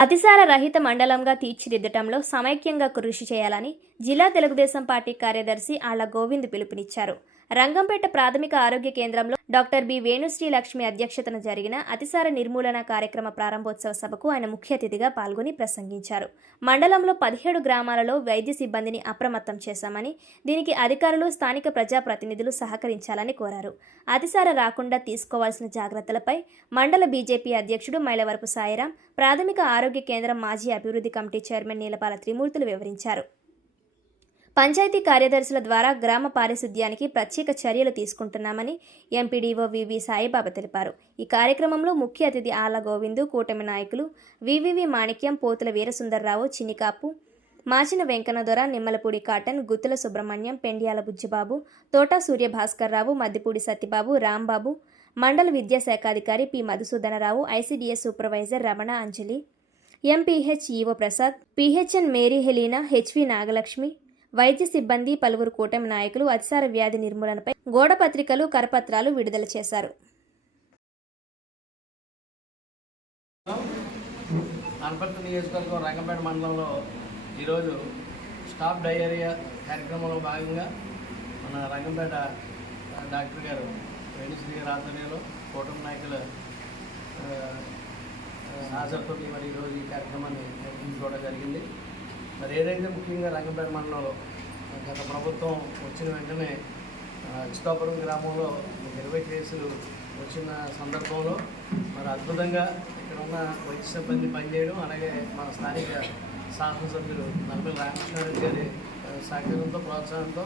అతిసార రహిత మండలంగా తీర్చిదిద్దటంలో సమైక్యంగా కృషి చేయాలని జిల్లా తెలుగుదేశం పార్టీ కార్యదర్శి ఆళ్ళ గోవింద్ పిలుపునిచ్చారు. రంగంపేట ప్రాథమిక ఆరోగ్య కేంద్రంలో డాక్టర్ బి వేణుశ్రీ లక్ష్మి అధ్యక్షతన జరిగిన అతిసార నిర్మూలన కార్యక్రమ ప్రారంభోత్సవ సభకు ఆయన ముఖ్య అతిథిగా పాల్గొని ప్రసంగించారు. మండలంలో పదిహేడు గ్రామాలలో వైద్య సిబ్బందిని అప్రమత్తం చేశామని దీనికి అధికారులు స్థానిక ప్రజాప్రతినిధులు సహకరించాలని కోరారు. అతిసార రాకుండా తీసుకోవాల్సిన జాగ్రత్తలపై మండల బీజేపీ అధ్యక్షుడు మైలవరపు సాయిరాం ప్రాథమిక ఆరోగ్య కేంద్రం మాజీ అభివృద్ధి కమిటీ చైర్మన్ నీలపాల త్రిమూర్తులు వివరించారు. పంచాయతీ కార్యదర్శుల ద్వారా గ్రామ పారిశుద్ధ్యానికి ప్రత్యేక చర్యలు తీసుకుంటున్నామని ఎంపీడీఓ వివి సాయిబాబా తెలిపారు. ఈ కార్యక్రమంలో ముఖ్య అతిథి ఆల గోవిందు కూటమి నాయకులు V V V Manikyam Pothula Veerasundarrao Chinikapu Machina Venkanadora Nimmalapudi Katan Guttula Subrahmanyam Pendiyala Bujjibabu Thota Surya Bhaskarrao Maddipudi Satyababu Rambabu మండల విద్యాశాఖాధికారి P. Madhusudanarao ICDS supervisor Ramana Anjali MPH EO Prasad PHN Mary Helena HV Nagalakshmi వైద్య సిబ్బంది పలువురు కూటమి నాయకులు అతిసార వ్యాధి నిర్మూలనపై గోడ పత్రికలు కరపత్రాలు విడుదల చేశారు. అనపర్తి నియోజకవర్గం రంగంపేట మండలంలో ఈరోజు స్టాప్ డయేరియా కార్యక్రమంలో భాగంగా మన రంగంపేట డాక్టర్ గారు వేణుశ్రీ గారి ఆధ్వర్యంలో కూటమి నాయకుల ఆ, హాజరుతో మరి ఈరోజు ఈ కార్యక్రమాన్ని నిర్వహించుకోవడం జరిగింది. మరి ఏదైతే ముఖ్యంగా రంగంపేట మండలంలో గత ప్రభుత్వం వచ్చిన వెంటనే ఆ, గ్రామంలో ఇరవై కేసులు వచ్చిన సందర్భంలో మరి అద్భుతంగా ఇక్కడ ఉన్న వైద్య సిబ్బంది పనిచేయడం అలాగే మన స్థానిక శాసనసభ్యులు నల్లపల్లి రామకృష్ణారెడ్డి గారి సహకారంతో ప్రోత్సాహంతో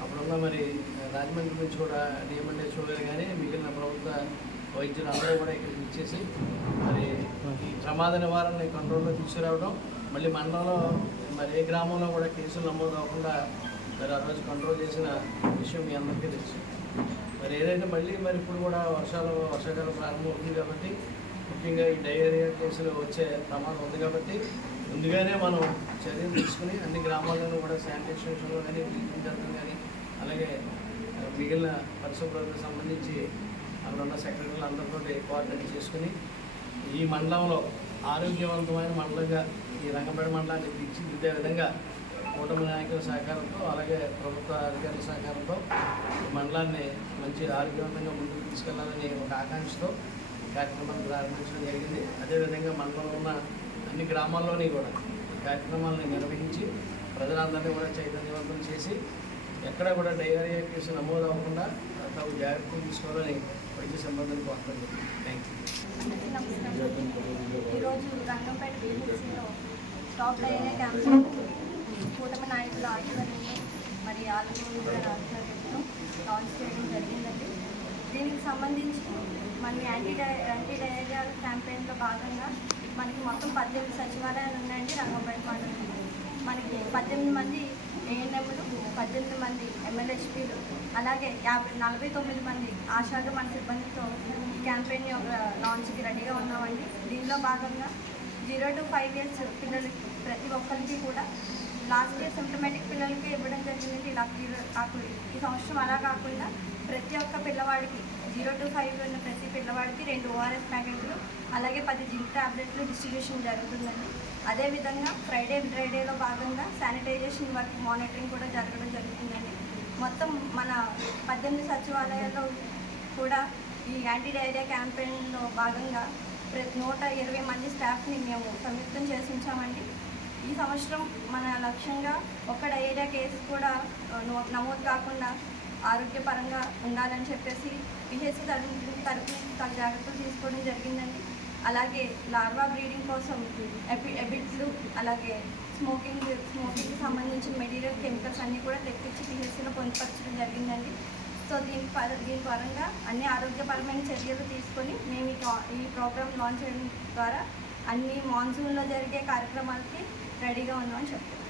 అప్పుడున్న మరి రాజమండ్రి నుంచి కూడా డిఎంఎల్ఏ గారు కానీ మిగిలిన ప్రభుత్వ వైద్యులు అందరూ కూడా ఇక్కడికి ఇచ్చేసి మరి ఈ ప్రమాద నివారణ కంట్రోల్లో తీసుకురావడం మళ్ళీ మండలంలో మరి ఏ గ్రామంలో కూడా కేసులు నమోదు అవ్వకుండా మరి ఆ రోజు కంట్రోల్ చేసిన విషయం మీ అందరికీ తెలుసు. మరి ఏదైతే మళ్ళీ మరి ఇప్పుడు కూడా వర్షాలు వర్షాకాలం ప్రారంభమవుతుంది కాబట్టి ముఖ్యంగా ఈ డయేరియా కేసులు వచ్చే ప్రమాదం ఉంది కాబట్టి ముందుగానే మనం చర్యలు తీసుకుని అన్ని గ్రామాల్లోనూ కూడా శానిటేషన్ కానీ బ్లీచింగ్ జరగడం కానీ అలాగే మిగిలిన పరిశుభ్రతకు సంబంధించి అక్కడ ఉన్న సెక్రటరీలు అందరితో కోఆర్డినేట్ చేసుకుని ఈ మండలంలో ఆరోగ్యవంతమైన మండలంగా ఈ రంగంపేట మండలాన్ని తీర్చిదిద్దే విధంగా కూటమి నాయకుల సహకారంతో అలాగే ప్రభుత్వ అధికారుల సహకారంతో ఈ మండలాన్ని మంచి ఆరోగ్యవంతంగా ముందుకు తీసుకెళ్ళాలని ఒక ఆకాంక్షతో కార్యక్రమాన్ని ప్రారంభించడం జరిగింది. అదేవిధంగా మండలంలో ఉన్న అన్ని గ్రామాల్లోని కూడా కార్యక్రమాలను నిర్వహించి ప్రజలందరినీ కూడా చైతన్యవంతం చేసి ఎక్కడ కూడా డైవర్యా కేసు నమోదు అవ్వకుండా తాము జాగ్రత్తలు తీసుకోవాలని వైద్య సిబ్బందిని కోరుతుంది థ్యాంక్ యూ ఈరోజు రంగంపేట బీహెచ్సిలో స్టాప్ డైరియా క్యాంప్ కూటమి నాయకుల ఆధ్వర్యంలో మరి ఆలమూరు ఆధ్వర్యంలో లాంచ్ చేయడం జరిగిందండి. దీనికి సంబంధించి మన యాంటీ డై యాంటీ డైరియా క్యాంపెయిన్లో భాగంగా మనకి మొత్తం పద్దెనిమిది సచివాలయాలు ఉన్నాయండి రంగంపేట మండలంలో. మనకి పద్దెనిమిది మంది ఏఎన్ఎంలు పద్దెనిమిది మంది ఎమ్మెల్యేస్పీలు అలాగే యాభై నలభై తొమ్మిది మంది ఆశాగా మన సిబ్బందితో ఈ క్యాంపెయిన్ యొక్క లాంచ్కి రెడీగా ఉన్నామండి. దీనిలో భాగంగా జీరో టు ఫైవ్ ఇయర్స్ పిల్లలకి ప్రతి ఒక్కరికి కూడా లాస్ట్ ఇయర్ సిమ్టమేటిక్ పిల్లలకి ఇవ్వడం జరిగింది. ఇలా కాకుండా ఈ సంవత్సరం అలా కాకుండా ప్రతి ఒక్క పిల్లవాడికి జీరో టు ఫైవ్ ఉన్న ప్రతి పిల్లవాడికి రెండు ఓఆర్ఎస్ ప్యాకెట్లు అలాగే పది జింక్ టాబ్లెట్లు డిస్ట్రిబ్యూషన్ జరుగుతుందండి. అదేవిధంగా ఫ్రైడే ఫ్రైడేలో భాగంగా శానిటైజేషన్ వర్క్ మానిటరింగ్ కూడా జరగడం జరుగుతుందండి. మొత్తం మన పద్దెనిమిది సచివాలయాల్లో కూడా ఈ యాంటీ డైరియా క్యాంపెయిన్లో భాగంగా ప్రతి నూట ఇరవై మంది స్టాఫ్ని మేము సంయుక్తం చేసి ఉంచామండి. ఈ సంవత్సరం మన లక్ష్యంగా ఒక్క డైరియా కేసు కూడా నమోదు కాకుండా ఆరోగ్యపరంగా ఉండాలని చెప్పేసి పిహెచ్సి తరఫు తరఫున తగు జాగ్రత్తలు తీసుకోవడం జరిగిందండి. అలాగే లార్వా బ్రీడింగ్ కోసం ఎబి ఎబిట్లు అలాగే స్మోకింగ్ స్మోకింగ్కి సంబంధించిన మెటీరియల్ కెమికల్స్ అన్నీ కూడా తెప్పించి పిహెచ్సిలో పొందుపరచడం జరిగిందండి. సో దీని పర దీని పరంగా అన్ని ఆరోగ్యపరమైన చర్యలు తీసుకొని మేము ఈ ఈ ప్రోగ్రామ్ లాంచ్ చేయడం ద్వారా అన్ని మాన్సూన్లో జరిగే కార్యక్రమాలకి రెడీగా ఉన్నామని చెప్తున్నాం.